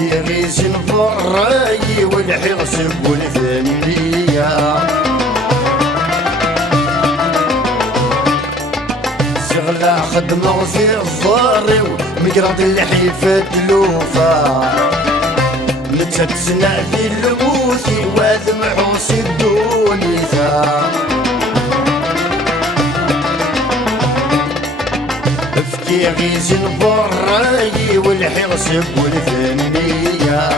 يغيسن الراي والحرص والفنية شغلة خدمة في الضاري ومقرض الحيفة تلوفا متسنع في الموثي وذمحوس الدونيثا افكي غيزن براي والحرص والفنية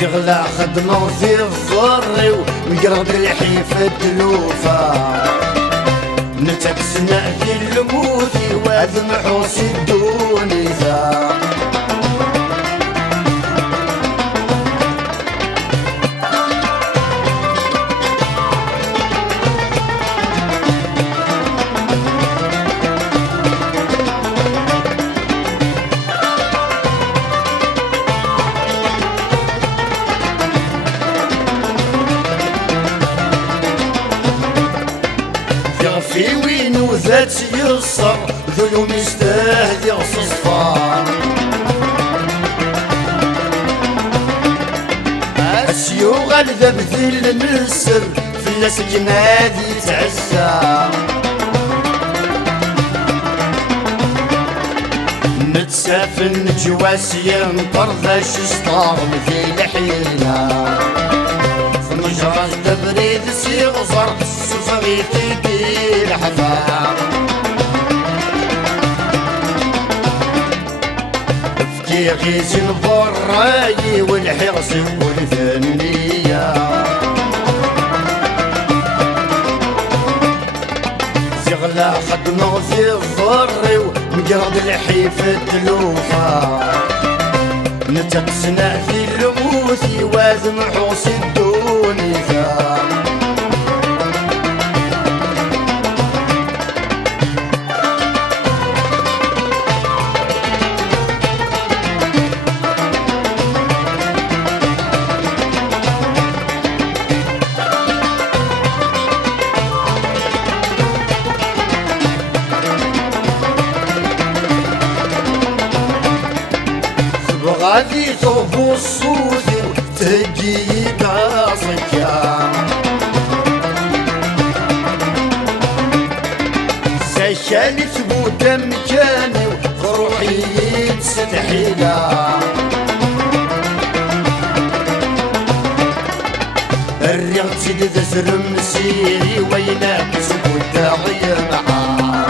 شغلة خدمة في الضري ومقرض الحيفة تلوفا نتكسنا في الموثي وذمحوس الدونيثا في وين ذات يصر ظلم يستهدي صفار السيوغ الذب ذل النسر في السجن هذي تعزى نتسافن جواسي نطرذش سطار مثل الحيلة في مجرى تبريد سيغزر سفريتي بالحفا افكي غيزن براي والحرص والفنية شغلة خدمة في الضري ومقرض الحيفة تلوفا نتقسنا في الموثي وذمحوس الدونيثا غادي ثوب الصوثي وتجي قاصك يا سيشاني ثبوت مكاني وروحي تستحيلا الرياض سيدي ذسر مسيري وينك ثبوت غير معاه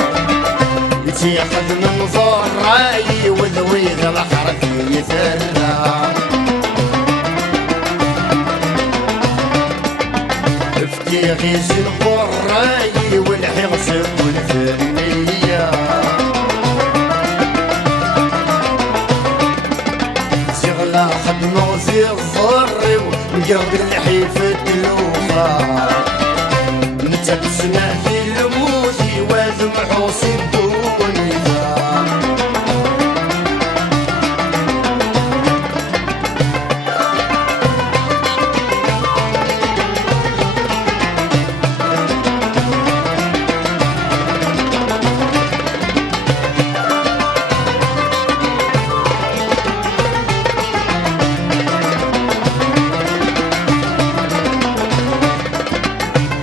يتيخذ من ضراي وذويذ الحرف يثنى افكي غيز البراي والحرص والفنية شغلة خدمة في الضري ومقرض الحيفة تلوفا نتقسنا في الموثي وذمحوس الدونيثا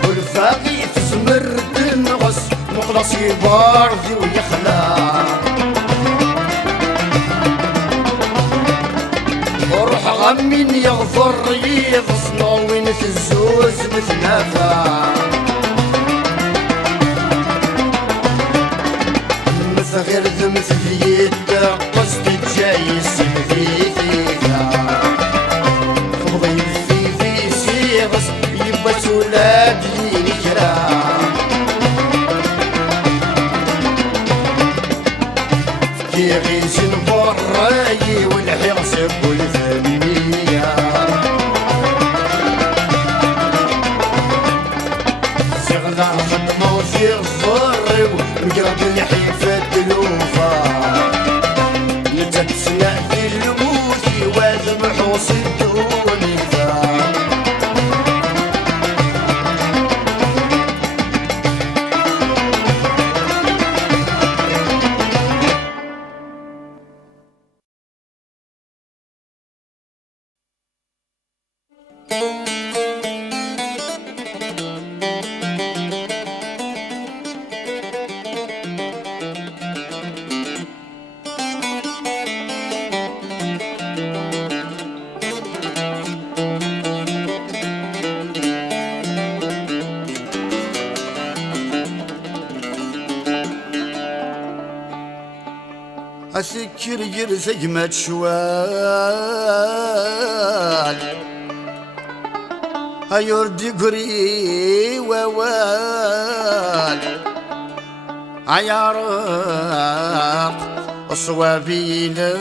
والفاقي تزمر تنغص مخلص يبارذي ويخلع من يغفر يفصنا وين في الزوز متنافع مثغير مثل يد قصد جايس فيها خبغي في سيغس يبس ولاد ينكرا يغيس البراي والحرص والفنية زغنا خدمة وزير الضر وقرب الحيفة الوفا نتبسنا في الموت واذبح وصدوني ذا أسكر يرزق ما تشوال أيردي قري ووال عيارق الصوابي ناس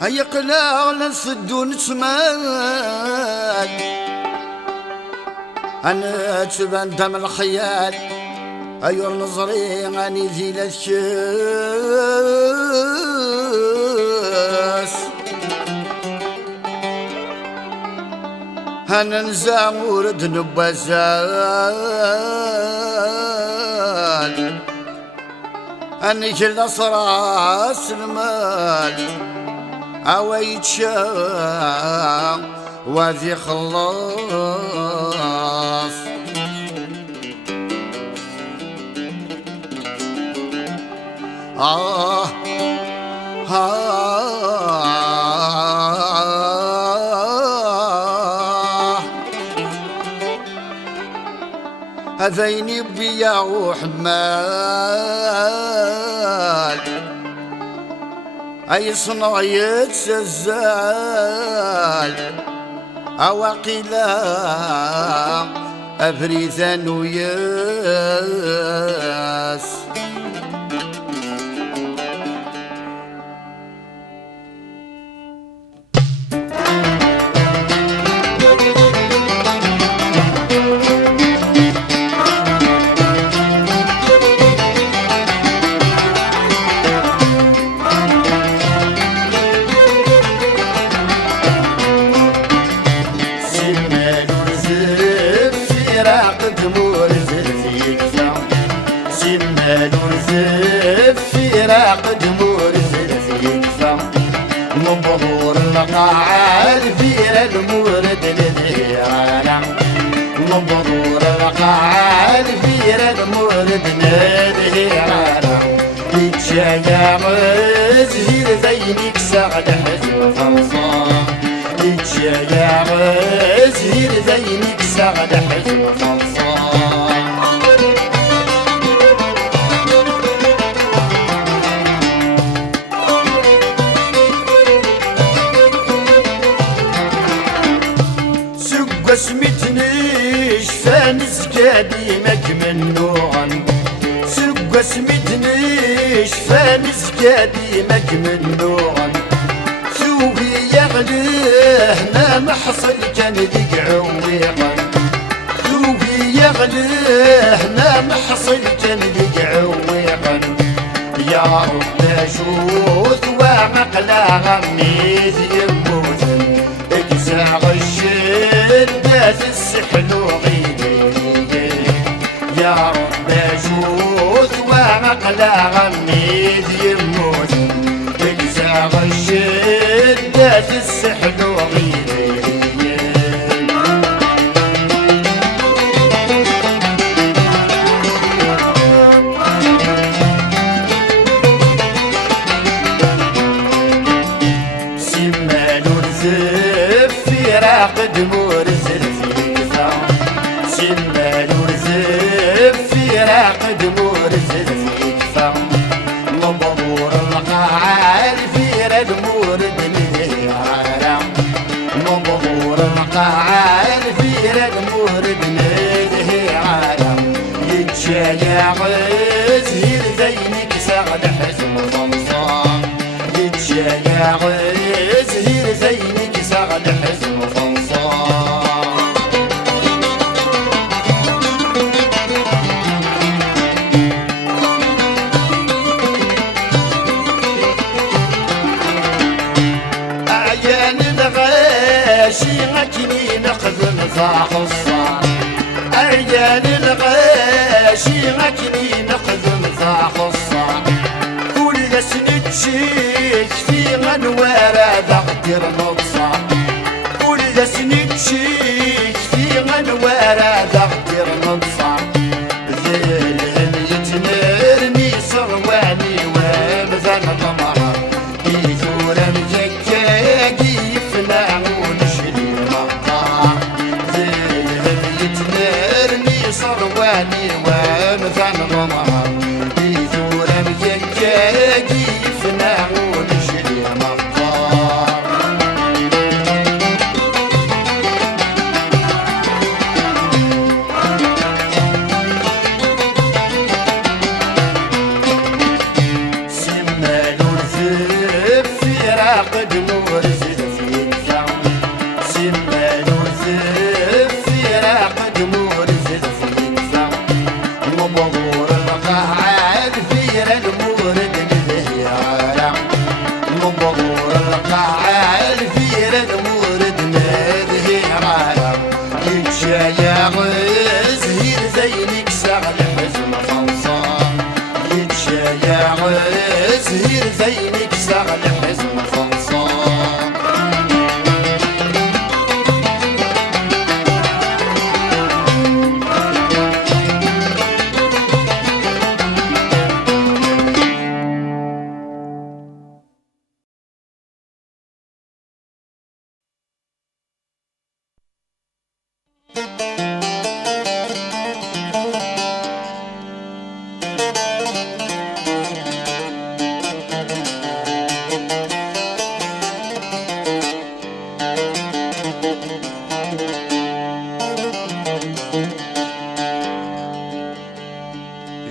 هيا قلاع لنسدو نتمال أنا تبان دم الخيال أيور نظري غني ذي الشاس أنا نزامور نبزال أني كل صراس المال أويت شام وذي خلاص هذين بيا وحمال أي صناية سزال أواقيلا أفريثان وياس فراق دمور زلف يكفى مبهور القاع الفيرة المورد للهيران مبهور القاع الفيرة المورد للهيران يتشايع زهير زينك سعد حزب فرصان يتشايع زهير زينك سعد حزب فرصان سمتنيش فانس قديمك منوعا سوق سمتنيش فانس قديمك منوعا ثوبي يغليه ما محصل كان ذيك عويقا ثوبي يغليه ما محصل كان ذيك عويقا يا رب شوث ومقلع غميث يموت اجزع الشدة السحل وغيبي يا رب شوث ومقلع غميث يموت اجزع الشدة السحل وغيبي راقد مرزل في كفا سمال ورزف في راقد مرزل في كفا مبغور القاعد في رد مورد نذيعارا مبغور القاعد في رد مورد نذيعارا يتشايع زهير زينك سعد حزم فنصان يتشايع زهير زينك سعد حزم فنصان أعيان الغاشي مكني نقذ نزاح الصان أعيان الغاشي مكني نقذ نزاح الصان كل سنة تشيك في منوارة ذقدر نتصان كل سنة تشيك في منوارة ذقدر نتصان ذلهم يتنرني صرواني ومذن ضمها يثور مجكاكي يفنعون شدي مقطع ذلهم يتنرني صرواني ومذن ضمها يثور مجكاكي يفنعون شدي مقطع سمال ورزف في راقد مرزل في كفا سمال ورزف في راقد مرزل في كفا مبغور القاعد في رد مورد نذيعارا مبغور القاعد في رد مورد نذيعارا يتشايع زهير زينك سعد حزم فنصان يتشايع زهير زينك سعد حزم فنصان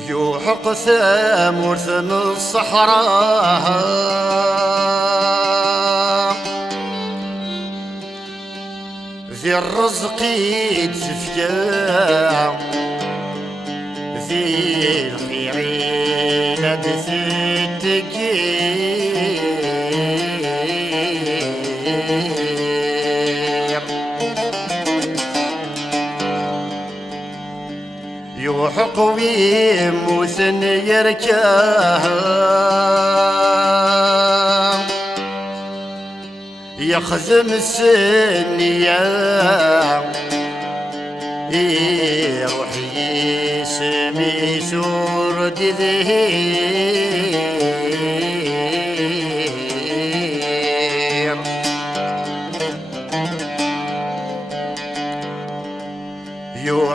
يوحق ثامور ثم الصحراء ذي الرزق يتفكى ذي الخيرين دثتكير يوحق ويموت يركاه يخزم السنية يروح يسمي سورد ذهير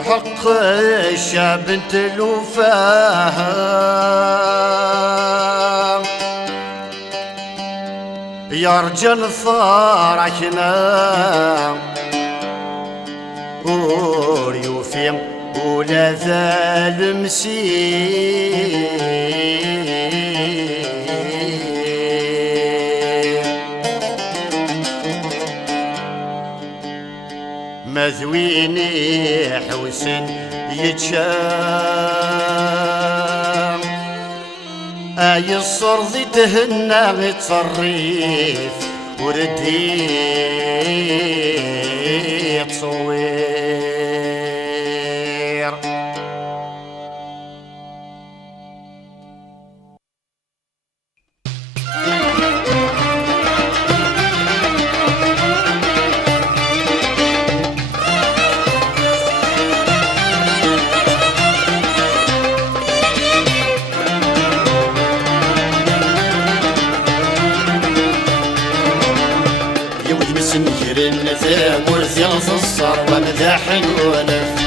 يحق الشعب انت الوفاه يا رجل ثاركنا وريوفي ولا زال مسير مذويني حوسن يتشام اي الصرض تهنى تصريف وردي تصوير مرثي غصصر ومدح الولف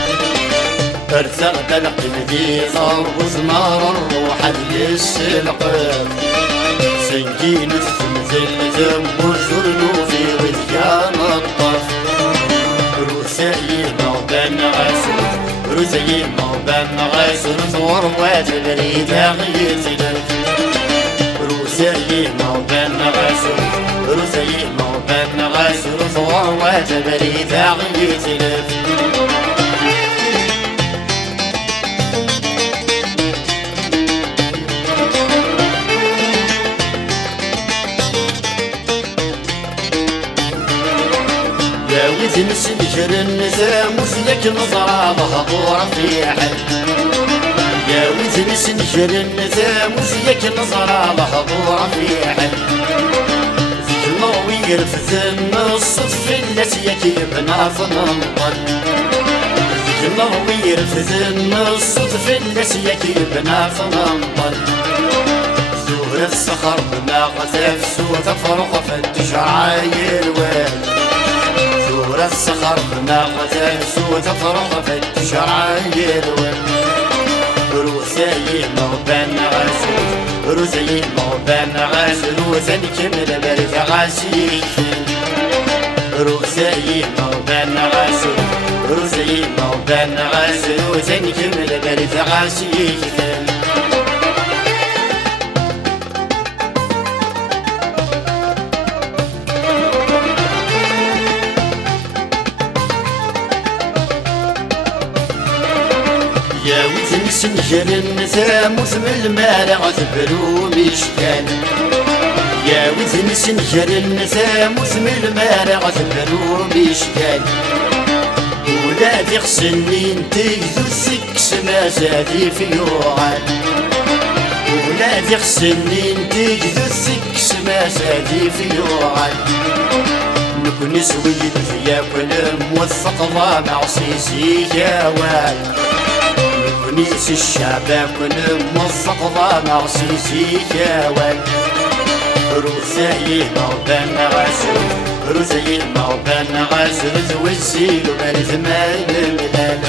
ارتغ بلق المديثر وثمار الروح السلقف سنجين الثمثل ذنب الثرن في وذيان الطف روسي موبان غاسوس روسي موبان غاسوس وروات بريدة غيتلف روسي موبان غاسوس روسي موبان غاسوس وروات بريدة غيتلف وزن سنجر النسام وزيك نظرة ظهور في حل يا وزن سنجر النسام وزيك نظرة ظهور في حل ذيك الله يرفث الصدف التي يكيبنا فننطل ذيك الله يرفث الصدف التي يكيبنا فننطل زور الصخر بما قذف سوى تفرق فتش عايل وال زور الصخر بما قذف سوى تفرق فتش عايل وال روسي موبان غاسوس روسي موبان غاسوس نكمل برد غاسي روسي موبان غاسوس روسي موبان غاسوس نكمل برد غاسي يا وزن سنجر النسام وثم المارع ثبرو مشكال يا وزن سنجر النسام وثم المارع ثبرو مشكال ولادي خصني نتيجو السكس ما زادي في يوعال ولادي خصني نتيجو السكس ما زادي في يوعال نكون سويد فيا كل موثق ضامع عصيصي يا وال نيس الشعب كن موفق ضامع عصيصي يا وال روسي موبان غاسوس روسي موبان غاسوس والزيل وبرد ما الملال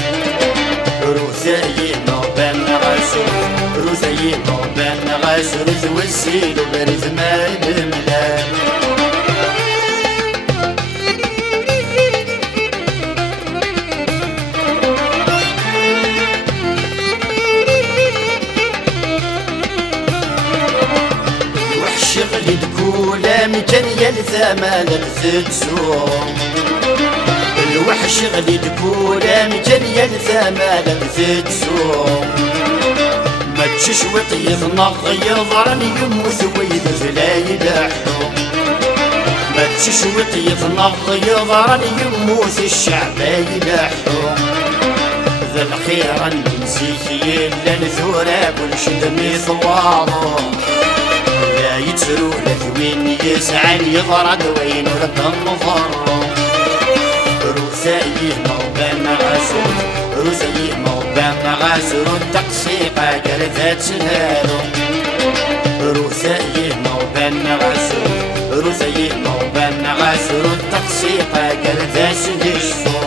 روسي موبان غاسوس روسي موبان غاسوس والزيل وبرد ما الملال شغلي تقول مكان يلثمن الثتسوم الوحش شغلي تقول مكان يلثمن الثتسوم ما تشش وطيض نغ يضرني يموت ويذ لا يلحوم ما تشش وطيض نغ يضرني يموت الشعب يلحوم ذا الخير نسيك إلا الثورة كل شدمي ثوارهم يتسرو لثوين يسعن يضرد وين ورد النظر روسي موبان غاسوس روسي موبان غاسوس التقسيقة قالت سنالو روسي موبان غاسوس روسي موبان غاسوس التقسيقة قالت سنشفو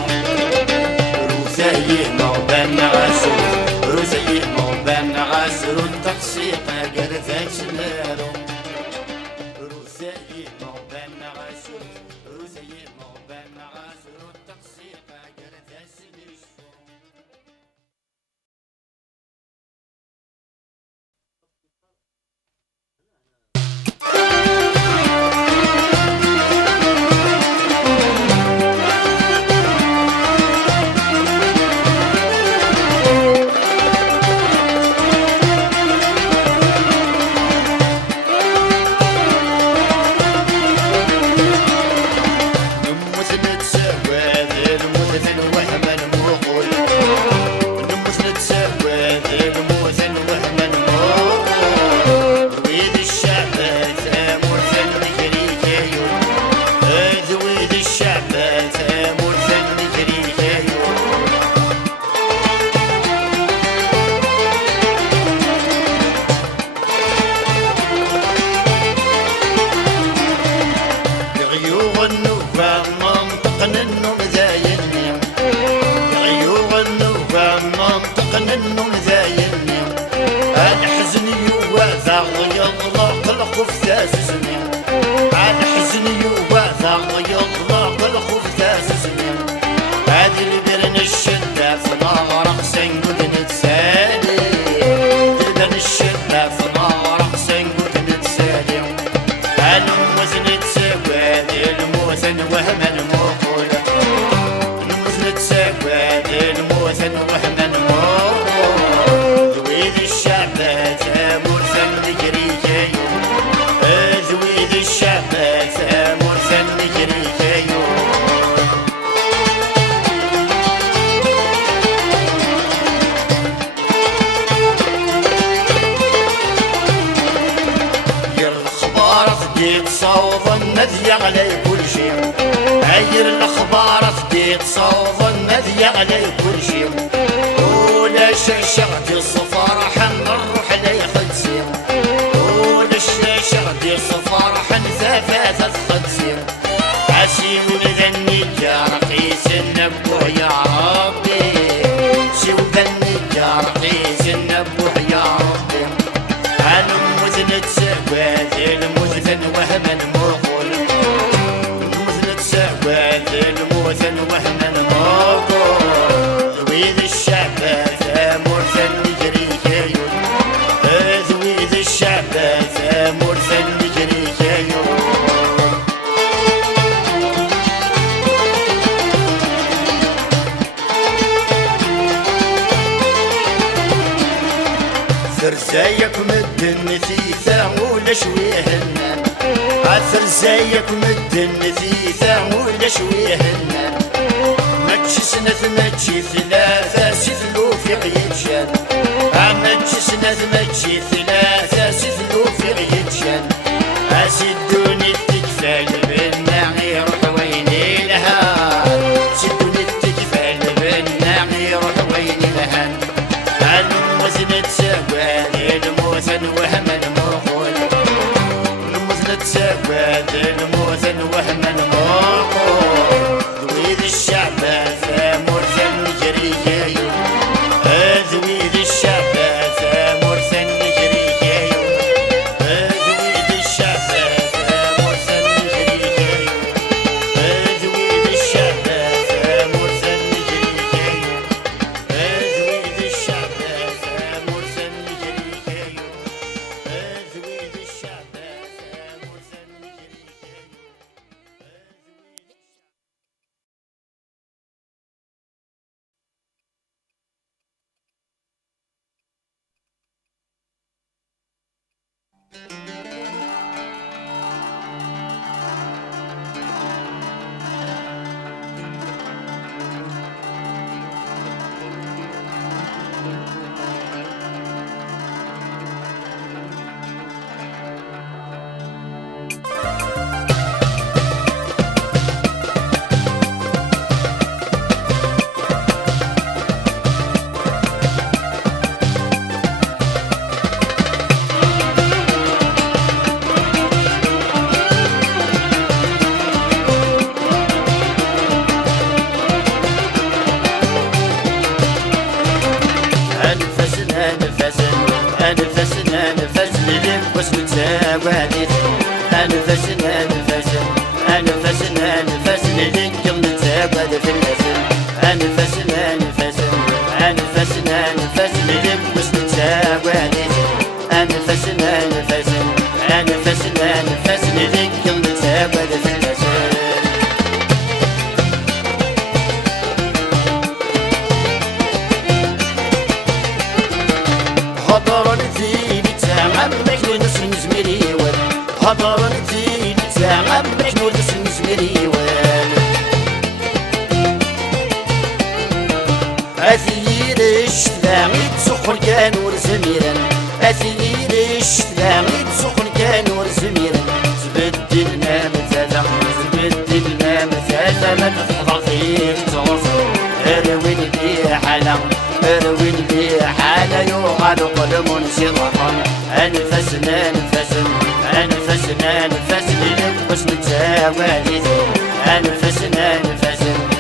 روسي موبان غاسوس روسي موبان غاسوس التقسيقة قالت سنالو روسي موبان غاسوس روسي موبان غاسوس التقسيقة قالت سنشفو النوم زايني عيوغ النوبة منطق النوم زايني الحزن يوازع يطلق الخفاش زمين الحزن يوازع يطلق الخفاش زمين هذه البرن الشدة في نار سنقود نتسالي البرن الشدة في نار سنقود نتسالي الموزن تسواد الموزن وهم المقول الموزن تسواد الموزن وهم المقول ذويذ الشعبات مرسل نجري كيو ذويذ الشعبات مرسل نجري كيو صوض النذي علي كل شيء عير الاخبار تديت صوض النذي علي كل شيء ولا شغدي الصفار حنروح لي خدسير ولا شغدي الصفار حنزافات خدسير عسي ولد النجار قيس النبوه يا ربي سود النجار قيس النبوه يا ربي الموزن تسواد الموزن وهم المقول الموزن تسواد الموزن وهم المقول ذويذ الشعبات مرسل نجري كيو ذويذ الشعبات مرسل نجري كيو زيك مدن ثيثة ولا شويهن عثر زيك مدن ثيثة ولا شويهن ماتش سنة ماتشي ثلاثة سيثلو في غيتشان ماتش سنة ماتشي ثلاثة سيثلو في غيتشان سدوني التكفال بالنعي يروح ويني لها سدوني التكفال بالنعي يروح ويني لها الموزن تسواد الموزن وهم المقول الموزن تسواد الموزن وهم المقول ذويذ الشعبات مرسل نجري كيو ذويذ الشعبات مرسل نجري كيو ذويذ الشعبات مرسل نجري كيو ذويذ الشعبات مرسل نجري كيو ذويذ الشعبات مرسل نجري كيو ذويذ الشعبات مرسل نجري أثيرش ثامي تسخن كانور زميرا أثيرش ثامي تسخن كانور زميرا تبدلنا مثلا تبدلنا مثلا ما تحضر فيك توصل اروين بي حالا اروين بي حالا يوغال قلم صراحا أنفسنا أنفسنا أنفسنا أنفسنا لك باش نتساوى أنفسنا أنفسنا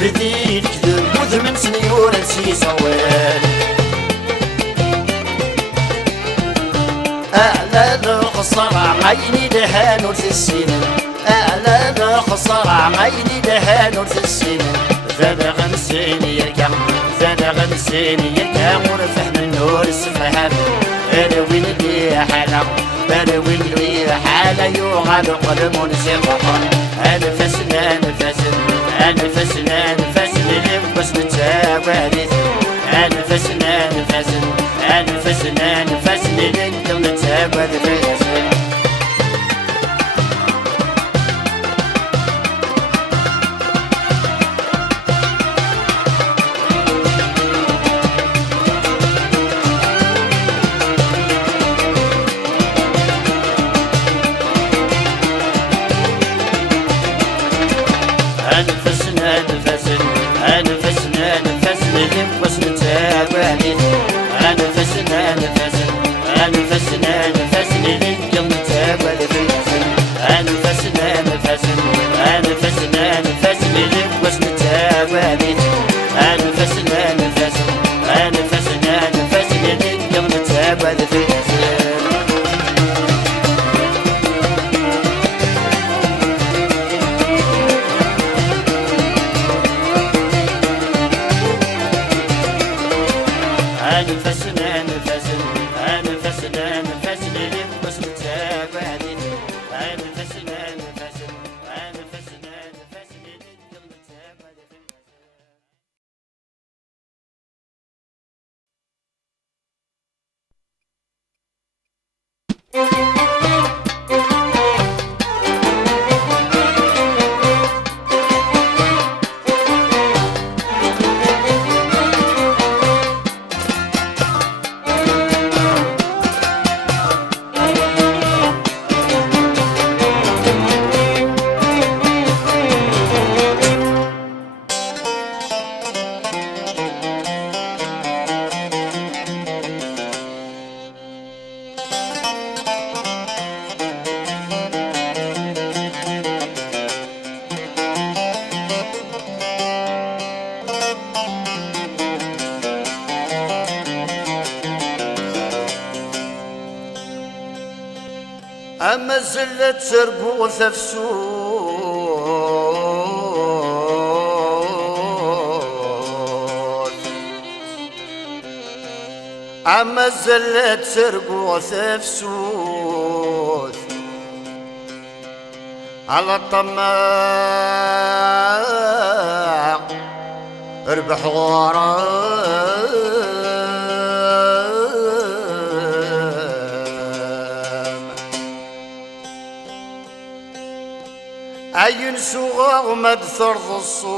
بديت كذب وثمن سنيور نسي صوال أعلى الخسارة عيني لها نور السنين أعلى الخسارة عيني لها نور السنين ذا غنسيني يركع ذا غنسيني يركع ورفح من نور السفحان أنا وين لي حالة أنا وين لي حالة يوغل قلم ونسيقهن أنا فسن أنا فسن أنا فسن أنا فسن اللي بس نتابعيت أنا فسن أنا فسن أنا فسن أنا فسن اللي نتابع في الأسفل أما زلت سربوث فسوث أما زلت سربوث فسوث على الطماع ربح غرام عين سوغا ومد ثرض الصوت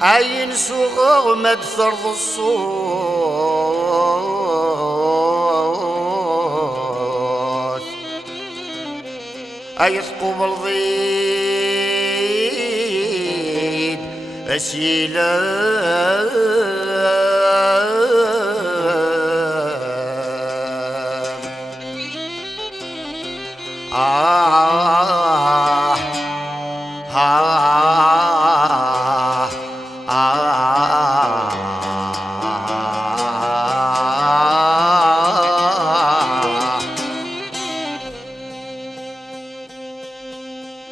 عين سوغا ومد ثرض الصوت أي ثقوب الضيد أسيلة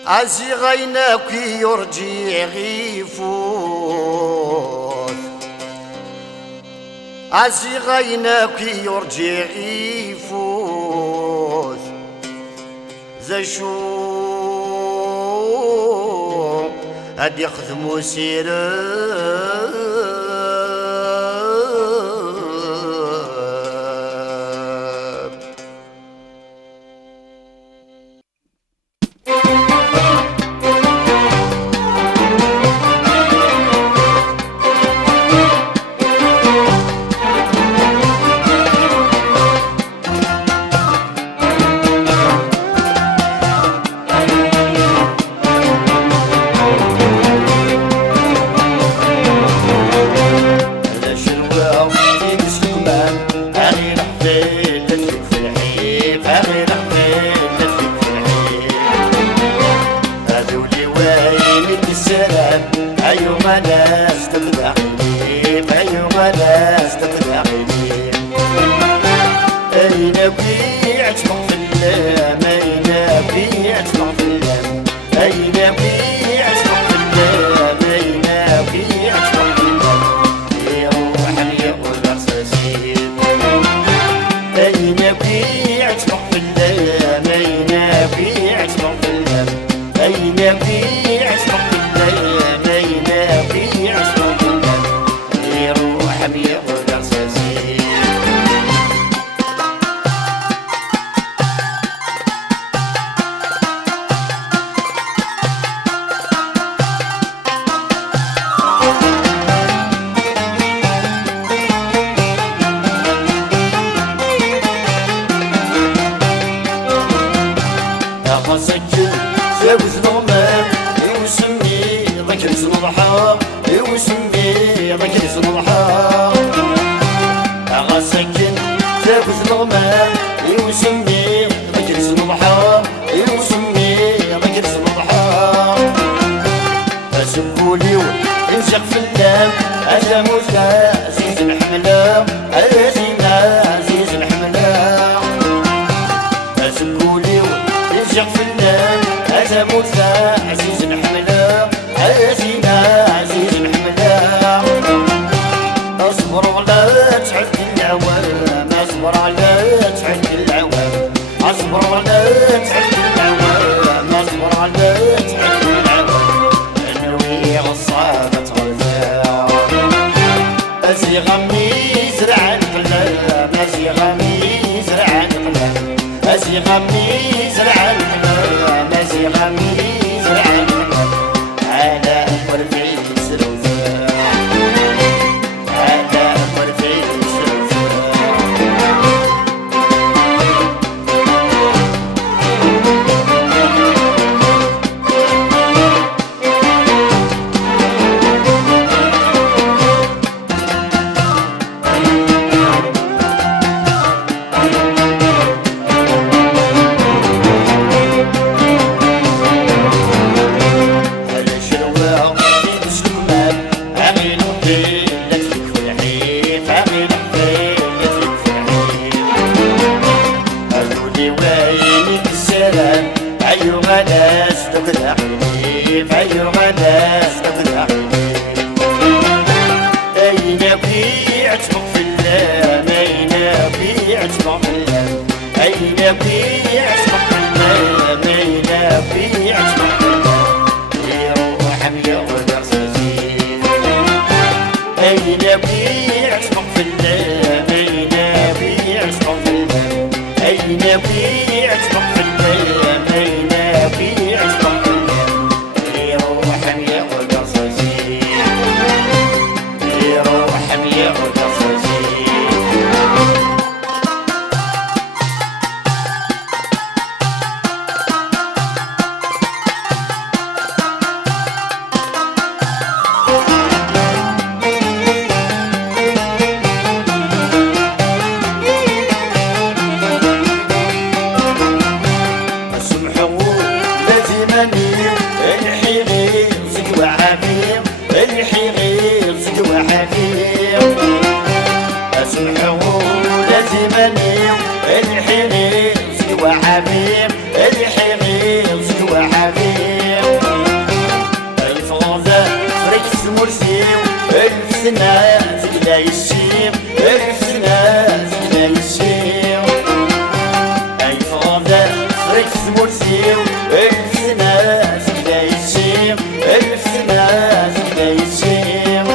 عزي غيناك يرجي غيفوث عزي غيناك يرجي غيفوث زي شو هاد يخدمو سيرة بيعت مغفلة ماينة بيعت مغفلة أين بيعت مغفلة ماينة بيعت مغفلة يروح اليوم الرصاصين أين بيعت مغفلة ماينة بيعت مغفلة أين بيعت مغفلة ماينة بيعت مغفلة يروح اليوم الرصاصين مسكن زاوز نغمام يوسمي ذاك لسن ضحى يوسمي ذاك لسن ضحى مسكن زاوز نغمام يوسمي ذاك لسن ضحى يوسمي ذاك لسن ضحى اسبولي ونشق في اللام اجا موسى عزيز الحمله عزيزنا عزيز الحمله اسبولي يرجع فنان هذا موسى عزيز الحملة عزيزنا عزيز الحملة اصبر ولا تعد العوام اصبر ولا تعد العوام اصبر ولا تعد العوام اصبر ولا تعد العوام انوي غصابة غزال ازي غمي زرع القلب ازي غمي زرع القلب ازي غمي زرع القلب ازي غمي زرع القلب على ورفيد سلوفا على ورفيد سلوفا أيها الناس تبدأ حليف أيها الناس تبدأ حليف أين بيعت مغفلة أين بيعت مغفلة أين بيعت مغفلة أين بيعت مغفلة يروح ميول رصاصين أين بيعت مغفلة أين بيعت مغفلة أين بيعت مغفلة الحيغير زكوى حبيب الحيغير زكوى حبيب اسمحوا لازمني الحيغير زكوى حبيب الحيغير زكوى حبيب الفوضى فريكس مرسيو الف سنة زكلا يشيب الف سنة زكلا يشيب الفوضى فريكس مرسيو الف سنة الف سنة زكلا يشيم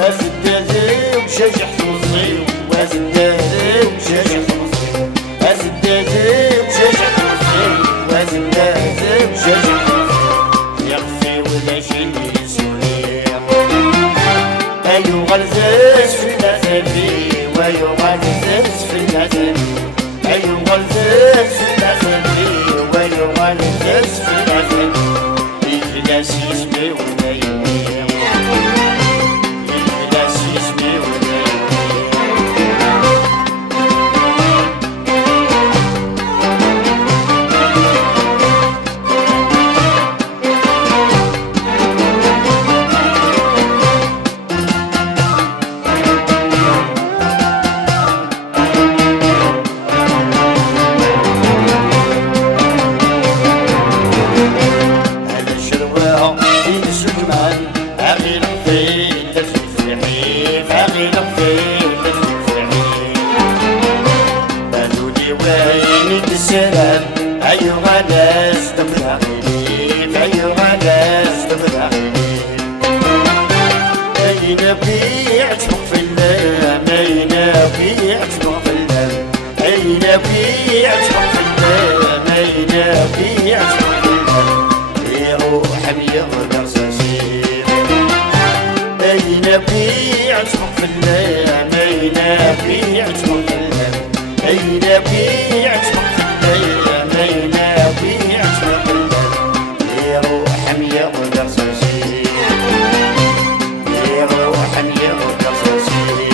أسدادي وشجح مصيب وأسدادي وشجح مصيب أسدادي وشجح مصيب وأسدادي وشجح مصيب يغفي ولا شني سوريا أيو غلزاز في الأسابي وأيو غلزاز في الأسابي أيو غلزاز في الأسابي وأيو غلزاز في الأسابي الإخلاص يسمي ولا يميم الإخلاص يسمي ولا يميم وينك السلام أيها الناس تفرح لي أيها الناس تفرح لي أين بيعتق في الله أين بيعتق في الله أين بيعتق في الله أين بيعتق في الله يروح بيغدر سسير أين بيعتق في الله أين بيعتق في الله أين بيعتق في الله أين بيعتق في الله يروح بيغدر سسير يروح بيغدر سسير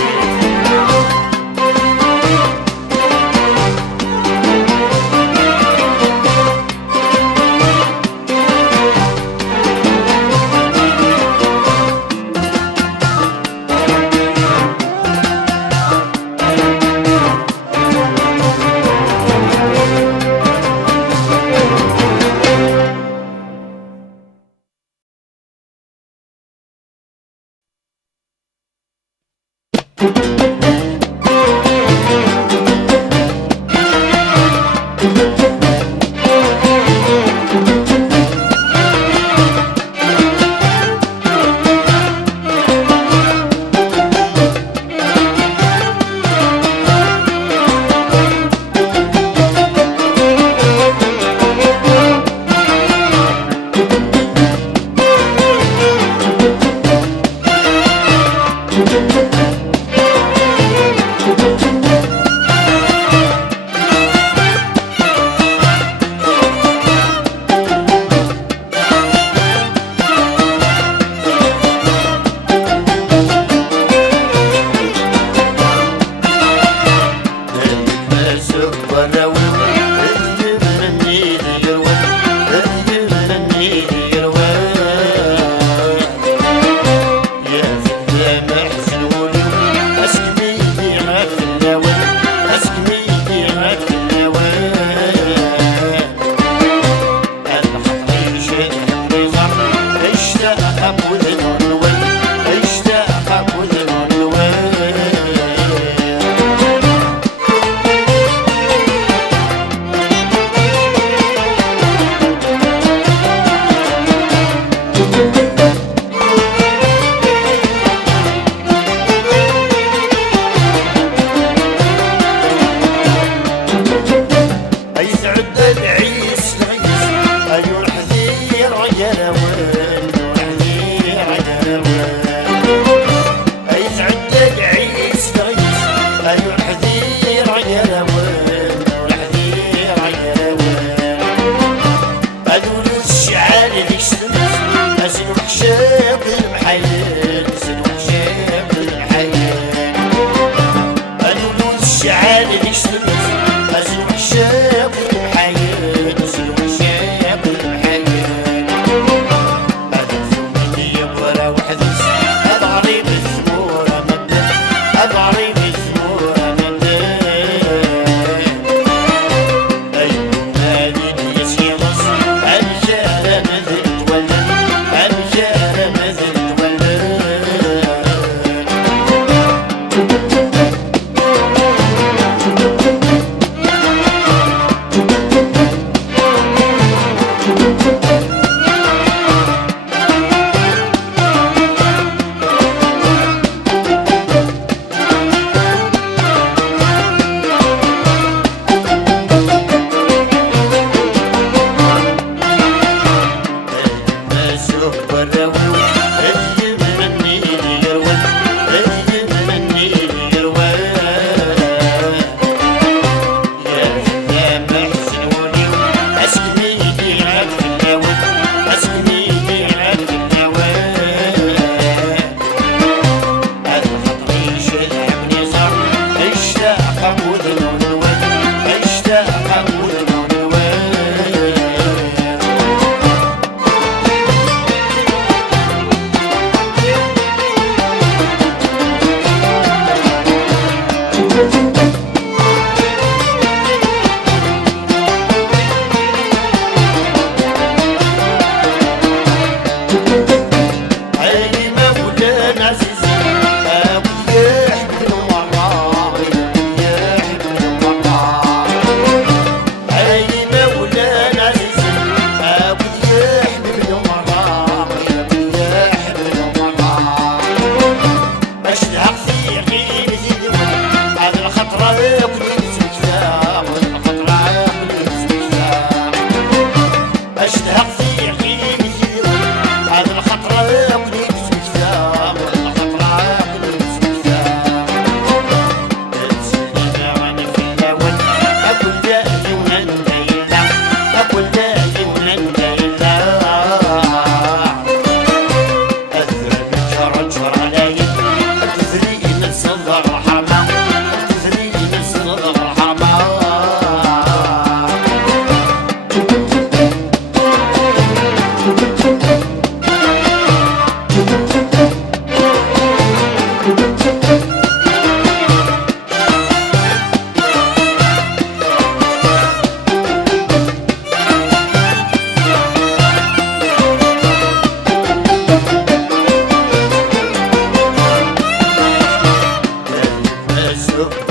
ذبذب